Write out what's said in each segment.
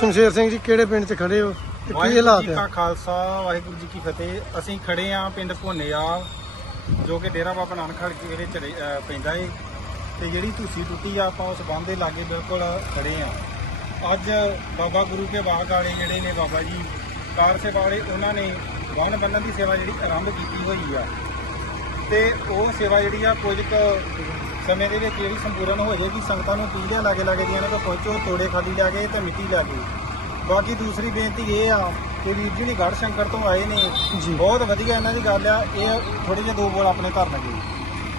ਸ਼ਮਸ਼ੇਰ ਸਿੰਘ ਜੀ ਕਿਹੜੇ ਪਿੰਡ 'ਚ ਖੜੇ ਹੋ? ਤੇ ਕੀ ਹਾਲਾਤ ਕਾ ਖਾਲਸਾ ਵਾਹਿਗੁਰੂ ਜੀ ਕੀ ਫਤਿਹ। ਅਸੀਂ ਖੜੇ ਆ ਪਿੰਡ ਭੋਨੇਆ ਜੋ ਕਿ ਡੇਰਾ ਬਾਬਾ ਨਾਨਕ ਵਿੱਚ ਰਹਿ- ਅਹ ਪੈਂਦਾ ਏ। ਤੇ ਜਿਹੜੀ ਧੂਸੀ ਟੁੱਟੀ ਆ ਆਪਾਂ ਉਸ ਬੰਦ ਦੇ ਲਾਗੇ ਬਿਲਕੁਲ ਖੜੇ ਆ ਅੱਜ ਬਾਬਾ ਗੁਰੂ ਕੇ ਬਾਗ ਵਾਲੇ ਜਿਹੜੇ ਨੇ ਬਾਬਾ ਜੀ ਕਾਰ ਸੇਵਾ ਵਾਲੇ ਉਹਨਾਂ ਨੇ ਵਨ ਬੰਨਣ ਦੀ ਸੇਵਾ ਜਿਹੜੀ ਆਰੰਭ ਕੀਤੀ ਹੋਈ ਆ। ਤੇ ਉਹ ਸੇਵਾ ਜਿਹੜੀ ਆ ਕੁਝ ਕੁ ਸਮੇਂ ਦੇ ਵਿੱਚ ਜਿਹੜੀ ਸੰਪੂਰਨ ਹੋ ਜਾਏਗੀ ਸੰਗਤਾਂ ਨੂੰ ਪੀੜਿਆ ਲਾਗੇ ਲਾਗੇ ਦੀਆਂ ਨੇ ਤਾਂ ਪਹੁੰਚੋ ਤੋੜੇ ਖਾਲੀ ਜਾ ਕੇ ਤੇ ਮਿੱਟੀ ਲੈ ਕੇ ਬਾਕੀ ਦੂਸਰੀ ਬੇਨਤੀ ਇਹ ਆ ਕਿ ਵੀਰ ਜੀ ਨੇ ਗੜ ਸ਼ੰਕਰ ਤੋਂ ਆਏ ਨੇ। ਜੀ। ਬਹੁਤ ਵਧੀਆ ਇਹਨਾਂ ਦੀ ਗੱਲ ਆ। ਇਹ ਥੋੜੇ ਜਿਹੇ ਦੋ ਬੋਲ ਆਪਣੇ ਧਰਨਗੇ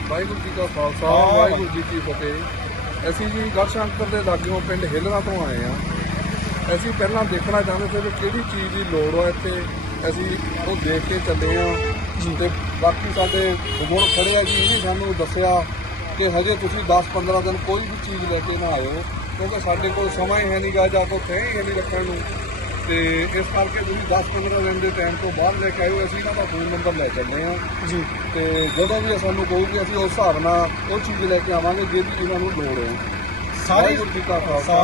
ਵਾਹਿਗੁਰੂ ਜੀ ਕਾ ਖਾਲਸਾ ਵਾਹਿਗੁਰੂ ਜੀ ਕੀ ਫਤਿਹ। ਅਸੀਂ ਜੀ ਗੜਸ਼ੰਕਰ ਦੇ ਲਾਗਿਓਂ ਪਿੰਡ ਹਿਲਰਾ ਤੋਂ ਆਏ ਆ ਅਸੀਂ ਪਹਿਲਾਂ ਦੇਖਣਾ ਚਾਹੁੰਦੇ ਸੀ ਵੀ ਕਿਹੜੀ ਚੀਜ਼ ਦੀ ਲੋੜ ਆ ਇੱਥੇ। ਅਸੀਂ ਉਹ ਦੇਖ ਕੇ ਚੱਲੇ ਆ ਤੇ ਬਾਕੀ ਸਾਡੇ ਗੁਣ ਖੜੇ ਆ ਜੀ ਇਹਨੇ ਸਾਨੂੰ ਦੱਸਿਆ ਕਿ ਹਜੇ ਤੁਸੀਂ 10-15 ਦਿਨ ਕੋਈ ਵੀ ਚੀਜ਼ ਲੈ ਕੇ ਨਾ ਆਇਓ ਕਿਉਂਕਿ ਸਾਡੇ ਕੋਲ ਸਮਾਂ ਹੀ ਹੈ ਨਹੀਂ ਗਾ ਜਾਂ ਕੋਈ ਥੇ ਹੀ ਨਹੀਂ ਰੱਖਣ ਨੂੰ। ਤੇ ਇਸ ਕਰਕੇ ਤੁਸੀਂ 10-15 ਦਿਨ ਦੇ ਟਾਈਮ ਤੋਂ ਬਾਅਦ ਲੈ ਕੇ ਆਇਓ ਅਸੀਂ ਇਹਨਾਂ ਦਾ ਫੋਨ ਨੰਬਰ ਲੈ ਚੱਲੇ ਆ ਜੀ। ਤੇ ਜਦੋਂ ਵੀ ਸਾਨੂੰ ਕਹੂਗੀ ਅਸੀਂ ਉਸ ਹਿਸਾਬ ਨਾਲ ਉਹ ਚੀਜ਼ ਲੈ ਕੇ ਆਵਾਂਗੇ ਜਿਹਦੀ ਇਹਨਾਂ ਨੂੰ ਲੋੜ ਹੈ ਸਾਰੀ ਜੀ ਕਾ ਖਾਲਸਾ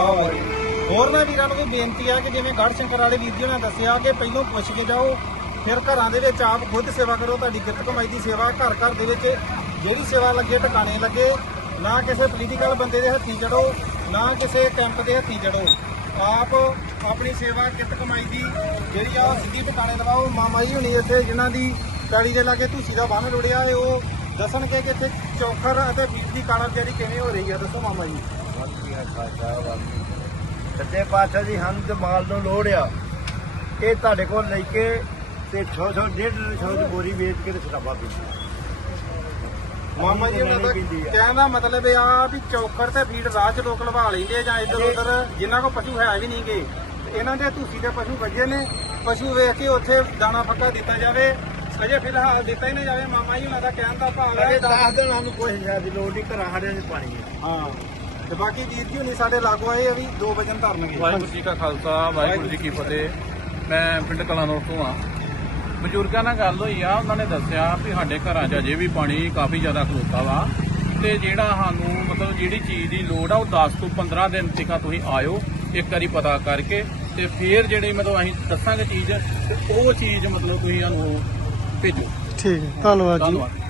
ਹੋਰ ਨਾ ਵੀਰਾਂ ਨੂੰ ਵੀ ਬੇਨਤੀ ਆ ਕਿ ਜਿਵੇਂ ਗੜ ਸ਼ੰਕਰ ਵਾਲੇ ਵੀਰ ਜੀ ਨੇ ਦੱਸਿਆ ਕਿ ਪਹਿਲਾਂ ਪੁੱਛ ਕੇ ਜਾਓ ਫਿਰ ਘਰਾਂ ਦੇ ਵਿੱਚ ਆਪ ਖੁਦ ਸੇਵਾ ਕਰੋ ਤੁਹਾਡੀ ਕਿਰਤ ਕਮਾਈ ਦੀ ਸੇਵਾ ਘਰ ਘਰ ਦੇ ਵਿੱਚ ਜਿਹੜੀ ਸੇਵਾ ਲੱਗੇ, ਟਿਕਾਣੇ ਲੱਗੇ, ਨਾ ਕਿਸੇ ਪੋਲੀਟੀਕਲ ਬੰਦੇ ਦੇ ਹੱਥੀ ਚੜੋ, ਨਾ ਕਿਸੇ ਕੈਂਪ ਦੇ ਹੱਥੀ ਚੜੋ। ਆਪ ਆਪਣੀ ਸੇਵਾ ਕਿਰਤ ਕਮਾਈ ਦੀ, ਜਿਹੜੀ ਆ ਸਿੱਧੀ ਟਿਕਾਣੇ ਲਵਾਓ। ਮਾਮਾ ਜੀ ਹੁਣੀ ਇੱਥੇ, ਜਿਨ੍ਹਾਂ ਦੀ ਪੈੜੀ ਦੇ ਲਾਗੇ ਧੂਸੀ ਦਾ ਬੰਨ ਰੁੜਿਆ ਹੈ ਉਹ ਦੱਸਣਗੇ ਕਿ ਇੱਥੇ ਚੌਖਰ ਅਤੇ ਬੀਜ ਦੀ ਕਾਰਗੁਜ਼ਾਰੀ ਕਿਵੇਂ ਹੋ ਰਹੀ ਹੈ ਦੱਸੋ ਮਾਮਾ ਜੀ। ਸੱਚੇ ਪਾਤਸ਼ਾਹ ਦੀ ਹਨ ਤੇ ਮਾਲ ਨੂੰ ਲੋੜ ਆ ਇਹ ਤੁਹਾਡੇ ਕੋਲ ਲੈ ਕੇ ਤੇ 600 150 ਦੀ ਬੋਰੀ ਵੇਚ ਕੇ ਤੇ ਸ਼ਰਾਬਾਂ ਪੀਂਦੇ ਮਾਮਾ ਜੀ ਉਹਨਾਂ ਦਾ ਕਹਿਣ ਦਾ ਮਤਲਬ ਇਹ ਆ ਵੀ ਚੌਕਰ ਤੇ ਫੀਡ ਰਾਹ ਚ ਲੋਕ ਲਵਾ ਲੈਂਦੇ ਜਾਂ ਇੱਧਰ ਉੱਧਰ ਜਿਨ੍ਹਾਂ ਕੋ ਪਸ਼ੂ ਹੈ ਵੀ ਨਹੀਂਗੇ। ਇਹਨਾਂ ਦੇ ਧੂਸੀ ਦੇ ਪਸ਼ੂ ਵੱਜੇ ਨੇ। ਪਸ਼ੂ ਵੇਖ ਕੇ ਉੱਥੇ ਦਾਣਾ ਫੱਕਾ ਦਿੱਤਾ ਜਾਵੇ। ਅਜੇ ਫਿਲਹਾਲ ਦਿੱਤਾ ਹੀ ਨਾ ਜਾਵੇ। ਮਾਮਾ ਜੀ ਉਹਨਾਂ ਦਾ ਕਹਿਣ ਦਾ ਭਾਵ ਹੈ ਅਰੇ ਦਸ ਦਿਨ ਸਾਨੂੰ ਕੋਈ ਸ਼ਾਇਦ ਦੀ ਲੋੜ ਨਹੀਂ ਘਰਾਂ ਸਾਡਿਆਂ 'ਚ ਪਾਣੀ ਹੈ। ਹਾਂ। ਤੇ ਬਾਕੀ ਵੀਰ ਜੀ ਹੁਣੀ ਸਾਡੇ ਲਾਗੂ ਆਏ ਆ ਵੀ 2 ਵਜਨ ਧਰਨਗੇ। ਵਾਹਿਗੁਰੂ ਜੀ ਕਾ ਖਾਲਸਾ ਵਾਹਿਗੁਰੂ ਜੀ ਕੀ ਫਤਿਹ। ਮੈਂ ਪਿੰਡ ਕਲਾਨੌਰ ਤੋਂ ਆ। ਬਜ਼ੁਰਗਾਂ ਨਾਲ ਗੱਲ ਹੋਈ ਆ ਉਹਨਾਂ ਨੇ ਦੱਸਿਆ ਵੀ ਸਾਡੇ ਘਰਾਂ 'ਚ ਅਜੇ ਵੀ ਪਾਣੀ ਕਾਫੀ ਜ਼ਿਆਦਾ ਖਲੋਤਾ ਵਾ। ਤੇ ਜਿਹੜਾ ਸਾਨੂੰ ਮਤਲਬ ਜਿਹੜੀ ਚੀਜ਼ ਦੀ ਲੋੜ ਆ ਉਹ 10 ਤੋਂ 15 ਦਿਨ ਤੱਕ ਤੁਸੀਂ ਆਇਓ ਇੱਕ ਵਾਰੀ ਪਤਾ ਕਰਕੇ। ਤੇ ਫਿਰ ਜਿਹੜੀ ਮਤਲਬ ਅਸੀਂ ਦੱਸਾਂਗੇ ਚੀਜ਼ ਤੇ ਉਹ ਚੀਜ਼ ਮਤਲਬ ਤੁਸੀਂ ਸਾਨੂੰ ਭੇਜੋ। ਠੀਕ ਹੈ ਧੰਨਵਾਦ ਜੀ। ਧੰਨਵਾਦ।